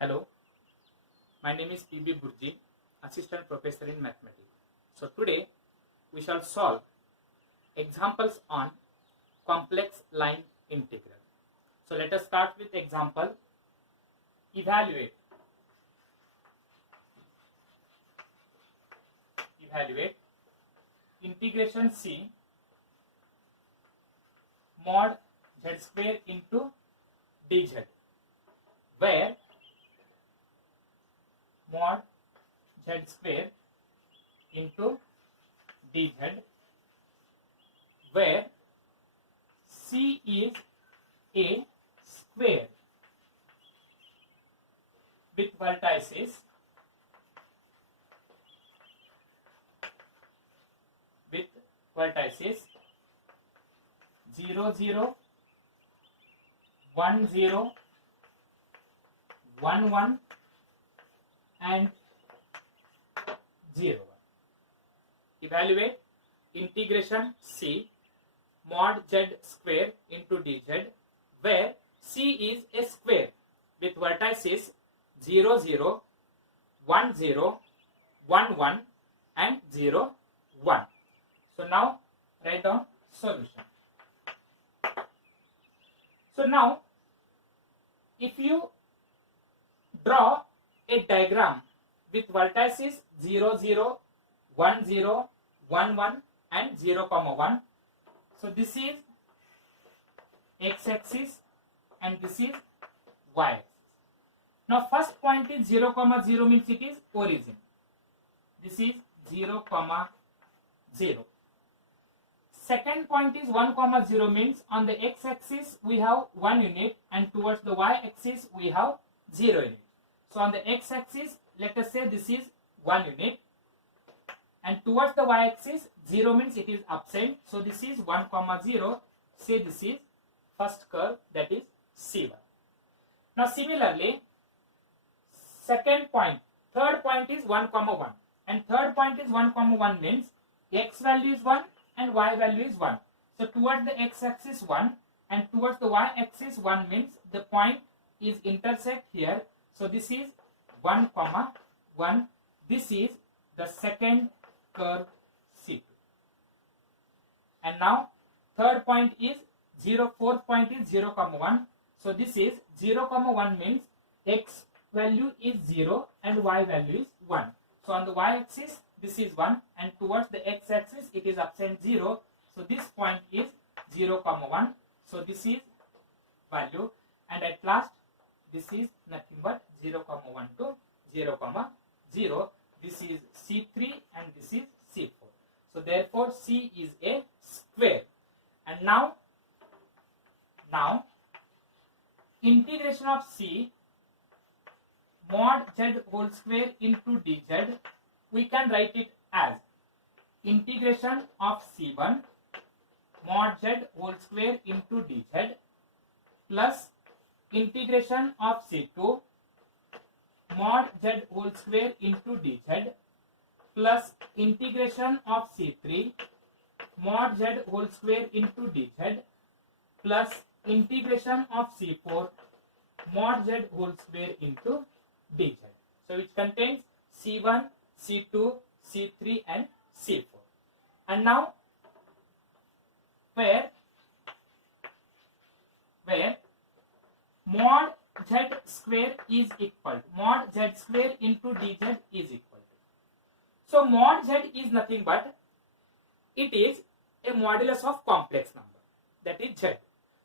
Hello, my name is P.B. Burji, Assistant Professor in Mathematics. So today we shall solve examples on complex line integral. So let us start with example. Evaluate integration C mod z square into dz, where mod z square into dz, where C is a square with vertices 0, 0, 1, 0, 1, 1 and 0, 1. Evaluate integration C mod z square into dz, where C is a square with vertices 0, 0, 1, 0, 1, 1 and 0, 1. So now write down solution. So now if you draw a diagram with vertices 0, 0, 1, 0, 1, 1 and 0, 1. So this is x-axis and this is y-axis. Now first point is 0, 0 means it is origin. This is 0, 0. Second point is 1, 0 means on the x-axis we have 1 unit and towards the y-axis we have 0 unit. So on the x-axis let us say this is 1 unit and towards the y-axis 0 means it is absent. So this is 1, 0. Say this is first curve, that is C1. Now similarly third point is 1, 1 and third point is 1, 1 means x value is 1 and y value is 1. So towards the x-axis 1 and towards the y-axis 1 means the point is intersect here. So this is 1, 1. This is the second curve C2. And now third point is 0, fourth point is 0, 1. So this is 0, 1 means x value is 0 and y value is 1. So on the y-axis this is 1 and towards the x-axis it is absent 0. So this point is 0, 1. So this is value, and at last this is nothing but 0, 1 to 0, 0. This is C3 and this is C4. So therefore C is a square. And now integration of C mod z whole square into dz, we can write it as integration of C1 mod z whole square into dz plus integration of C2 mod z whole square into dz plus integration of C3 mod z whole square into dz plus integration of C4 mod z whole square into dz. So which contains C1, C2, C3 and C4. And now where mod z square is equal to mod z square into dz is equal to. So mod z is nothing but it is a modulus of complex number, that is z.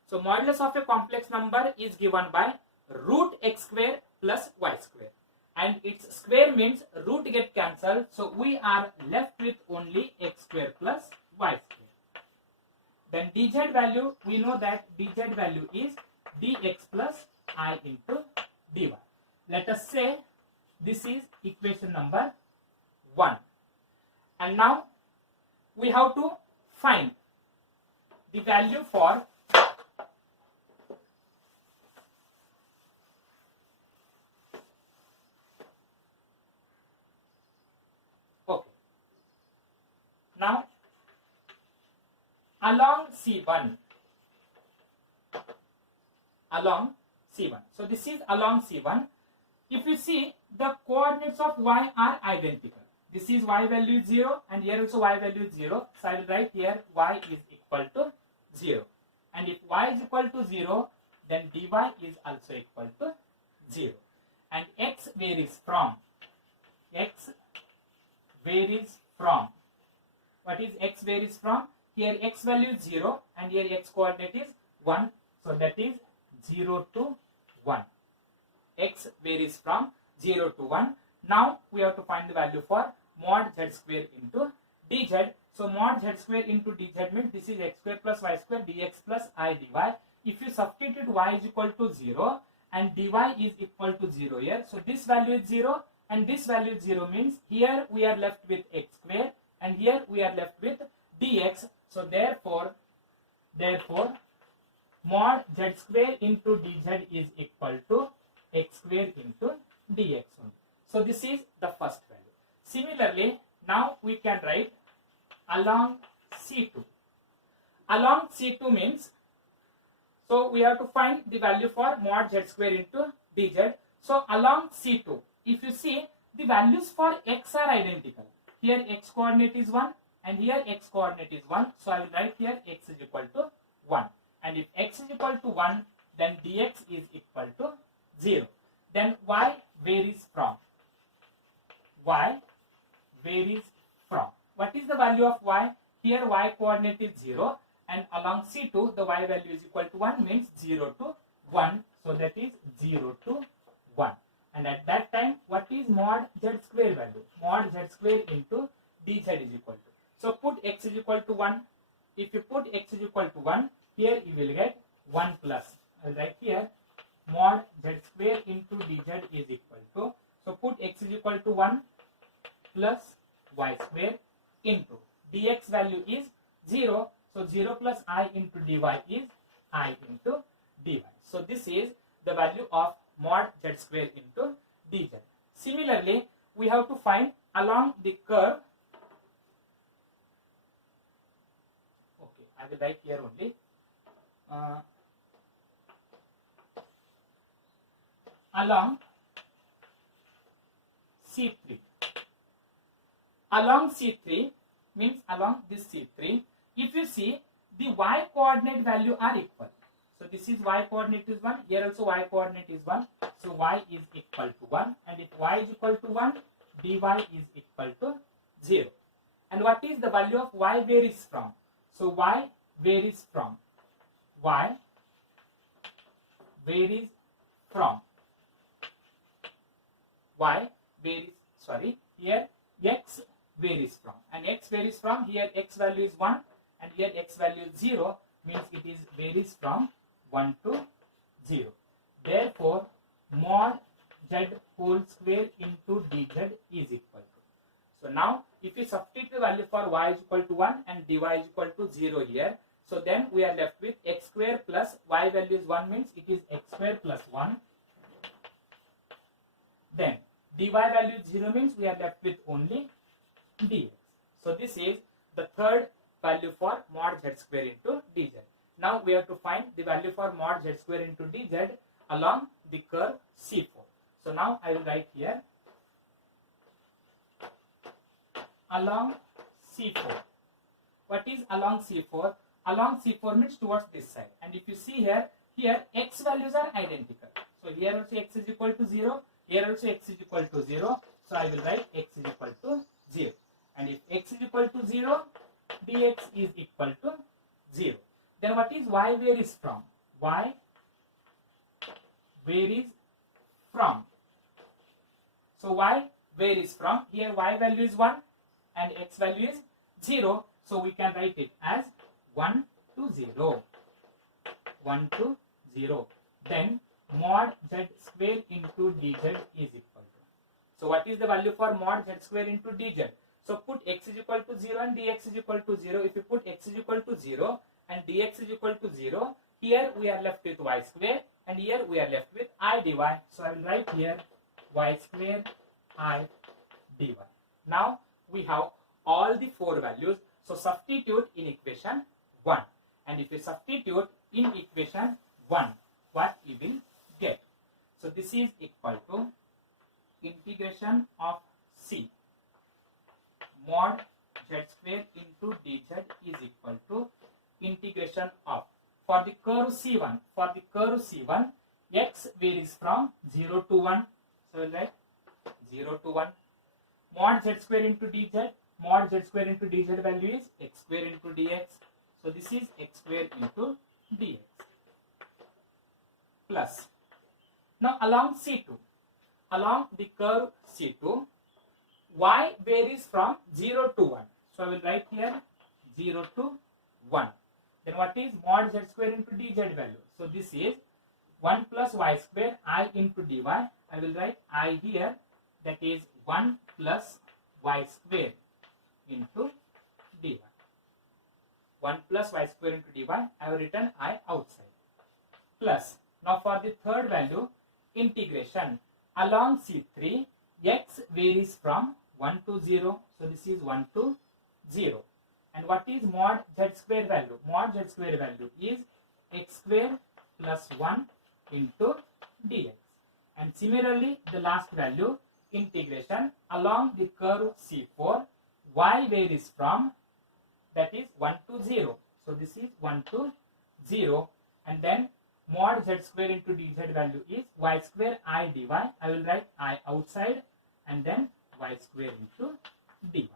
So modulus of a complex number is given by root x square plus y square, and its square means root get cancelled, so we are left with only x square plus y square. Then dz value, we know that dz value is dx plus I into dy. Let us say this is equation number 1. And now we have to find the value for now along C1. So this is along C1. if you see, the coordinates of y are identical. This is y value is 0 and here also y value is 0. So I will write here y is equal to 0. And if y is equal to 0, then dy is also equal to 0. And x varies from. What is x varies from? Here x value is 0 and here x coordinate is 1. So that is 0 to 1. X varies from 0 to 1. Now we have to find the value for mod z square into dz. So mod z square into dz means this is x square plus y square dx plus I dy. If you substitute y is equal to 0 and dy is equal to 0 here, so this value is 0 and this value is 0 means here we are left with x square and here we are left with dx. So therefore mod z square into dz is equal to x square into dx only. So this is the first value. Similarly, now we can write along C2. Along C2 means, so we have to find the value for mod z square into dz. So along C2, if you see, the values for x are identical. Here x coordinate is 1 and here x coordinate is 1. So I will write here x is equal to 1. And if x is equal to 1, then dx is equal to 0. Then y varies from. What is the value of y? Here y coordinate is 0 and along C2 the y value is equal to 1 means 0 to 1. So that is 0 to 1. And at that time, what is mod z square value? Mod z square into dz is equal to. So put x is equal to 1. If you put x is equal to 1, here you will get 1 plus. I will write here mod z square into dz is equal to. So put x is equal to 1 plus y square into dx value is 0. So 0 plus I into dy is I into dy. So this is the value of mod z square into dz. Similarly, we have to find along the curve. Okay, I will write here only. Along C3. Along C3 means along this C3, if you see, the y coordinate value are equal. So this is y coordinate is 1, here also y coordinate is 1. So y is equal to 1 and if y is equal to 1, dy is equal to 0. And what is the value of y varies from? So y varies from. Here x varies from. And x varies from, here x value is 1 and here x value is 0 means it is varies from 1 to 0. Therefore, mod z whole square into dz is equal to. So now, if you substitute the value for y is equal to 1 and dy is equal to 0 here, so then we are left with x square plus y value is 1 means it is x square plus 1. Then dy value is 0 means we are left with only dx. So this is the third value for mod z square into dz. Now we have to find the value for mod z square into dz along the curve C4. So now I will write here along C4. What is along C4? Along C4 means towards this side. And if you see here x values are identical. So here also x is equal to 0. Here also x is equal to 0. So I will write x is equal to 0. And if x is equal to 0, dx is equal to 0. Then what is y varies from? Y varies from. So y varies from. Here y value is 1 and x value is 0. So we can write it as 1 to 0. 1 to 0. Then mod z square into dz is equal to. So what is the value for mod z square into dz? So put x is equal to 0 and dx is equal to 0. If you put x is equal to 0 and dx is equal to 0, here we are left with y square and here we are left with I dy. So I will write here y square I dy. Now we have all the four values. So substitute in equation 1. And if you substitute in equation 1, what we will get? So this is equal to integration of C mod z square into dz is equal to integration of, for the curve C1, x varies from 0 to 1, so we'll write 0 to 1, mod z square into dz, mod z square into dz value is x square into dx, so this is x square into dx, plus, now along C2, along the curve C2, y varies from 0 to 1, so I will write here 0 to 1, then what is mod z square into dz value, so this is 1 plus y square I into dy, I will write I here, that is 1 plus y square into dy, 1 plus y square into dy, I have written I outside, plus, now for the third value, integration along C3, x varies from 1 to 0, so this is 1 to 0, and what is mod z square value, mod z square value is x square plus 1 into dx, and similarly the last value, integration along the curve C4, y varies from, that is 1 to 0, so this is 1 to 0, and then mod z square into dz value is y square I dy, I will write I outside, and then y square into dy,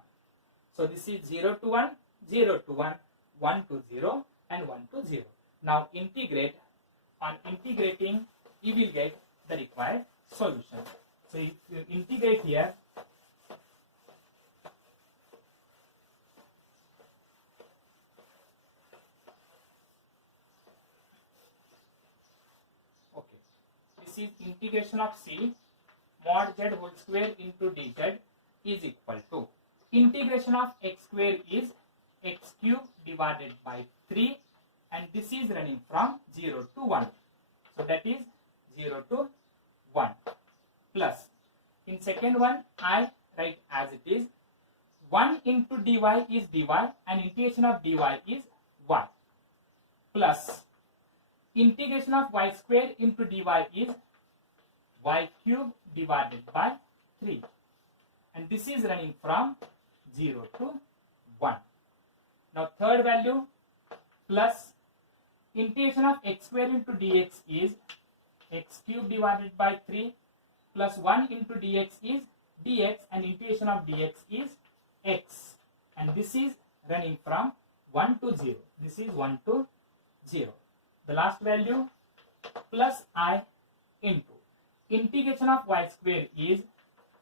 so this is 0 to 1, 0 to 1, 1 to 0, and 1 to 0. Now integrate, on integrating you will get the required solution. So if you integrate here, okay, this is integration of C mod z whole square into dz is equal to, integration of x square is x cube divided by 3, and this is running from 0 to 1, so that is 0 to 1, plus, in second one I write as it is, 1 into dy is dy, and integration of dy is y, plus, integration of y square into dy is y cube divided by 3, and this is running from 0 to 1. Now third value, plus, integration of x square into dx is x cube divided by 3, plus 1 into dx is dx, and integration of dx is x, and this is running from 1 to 0, this is 1 to 0. The last value, plus I into, integration of y square is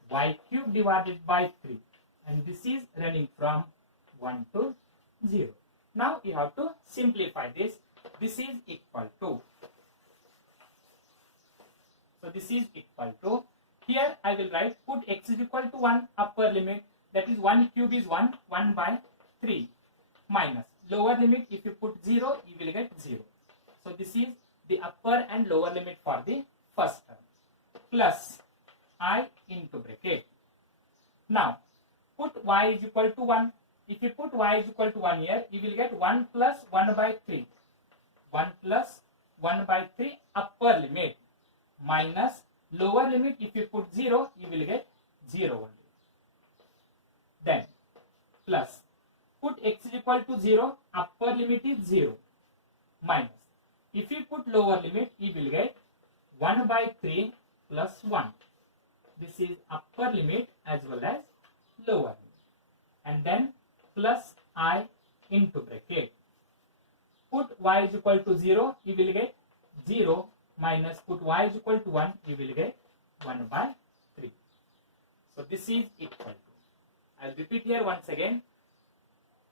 y cube divided by 3, and this is running from 1 to 0. Now you have to simplify this. This is equal to, so this is equal to, here I will write, put x is equal to 1 upper limit, that is 1 cube is 1, 1 by 3, minus lower limit, if you put 0 you will get 0, so this is the upper and lower limit for the first term, plus I into bracket. Now put y is equal to 1, if you put y is equal to 1 here, you will get 1 plus 1 by 3, 1 plus 1 by 3 upper limit, minus lower limit, if you put 0 you will get 0 only, then plus, put x is equal to 0, upper limit is 0, minus, if you put lower limit you will get 1 by 3 plus 1, this is upper limit as well as lower limit, and then plus I into bracket, put y is equal to 0, you will get 0, minus put y is equal to 1, you will get 1 by 3. So this is equal to, I will repeat here once again,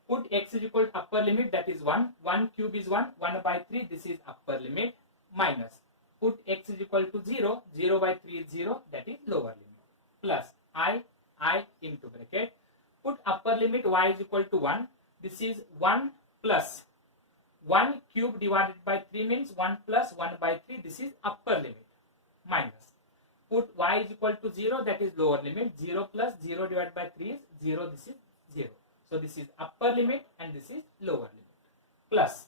put x is equal to upper limit, that is 1, 1 cube is 1, 1 by 3, this is upper limit, minus put x is equal to 0, 0 by 3 is 0, that is lower limit, plus I into bracket, put upper limit y is equal to 1, this is 1 plus 1 cube divided by 3 means 1 plus 1 by 3, this is upper limit, minus put y is equal to 0, that is lower limit, 0 plus 0 divided by 3 is 0, this is 0, so this is upper limit and this is lower limit, plus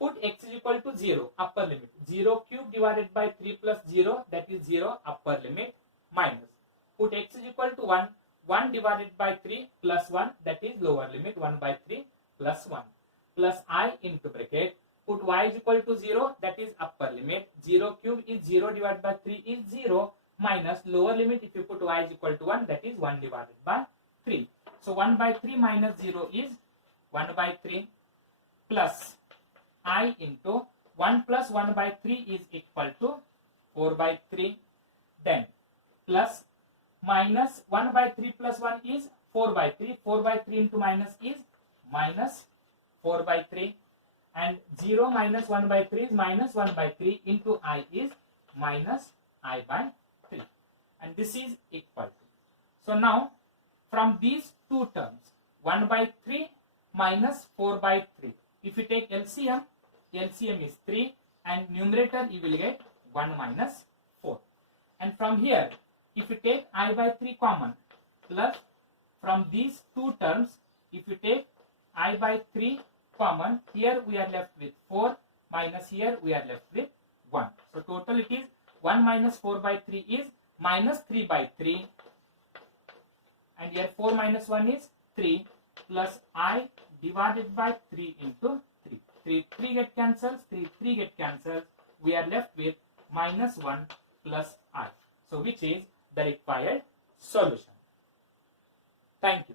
put x is equal to 0, upper limit, 0 cube divided by 3 plus 0, that is 0, upper limit, minus put x is equal to 1, 1 divided by 3 plus 1, that is lower limit 1 by 3 plus 1, plus I into bracket, put y is equal to 0, that is upper limit, 0 cube is 0 divided by 3 is 0, minus lower limit, if you put y is equal to 1, that is 1 divided by 3. So 1 by 3 minus 0 is 1 by 3 plus I into 1 plus 1 by 3 is equal to 4 by 3. Then plus minus 1 by 3 plus 1 is 4 by 3. 4 by 3 into minus is minus 4 by 3. And 0 minus 1 by 3 is minus 1 by 3 into I is minus I by 3. And this is equal to. So now from these two terms, 1 by 3 minus 4 by 3. If you take LCM, LCM is 3 and numerator you will get 1 minus 4. And from here, if you take I by 3 common, plus from these two terms, if you take I by 3 common, here we are left with 4 minus here we are left with 1. So total it is 1 minus 4 by 3 is minus 3 by 3. And here 4 minus 1 is 3 plus I divided by 3 into 3. 3 get cancels, 3 get cancels. We are left with minus 1 plus I. So which is the required solution. Thank you.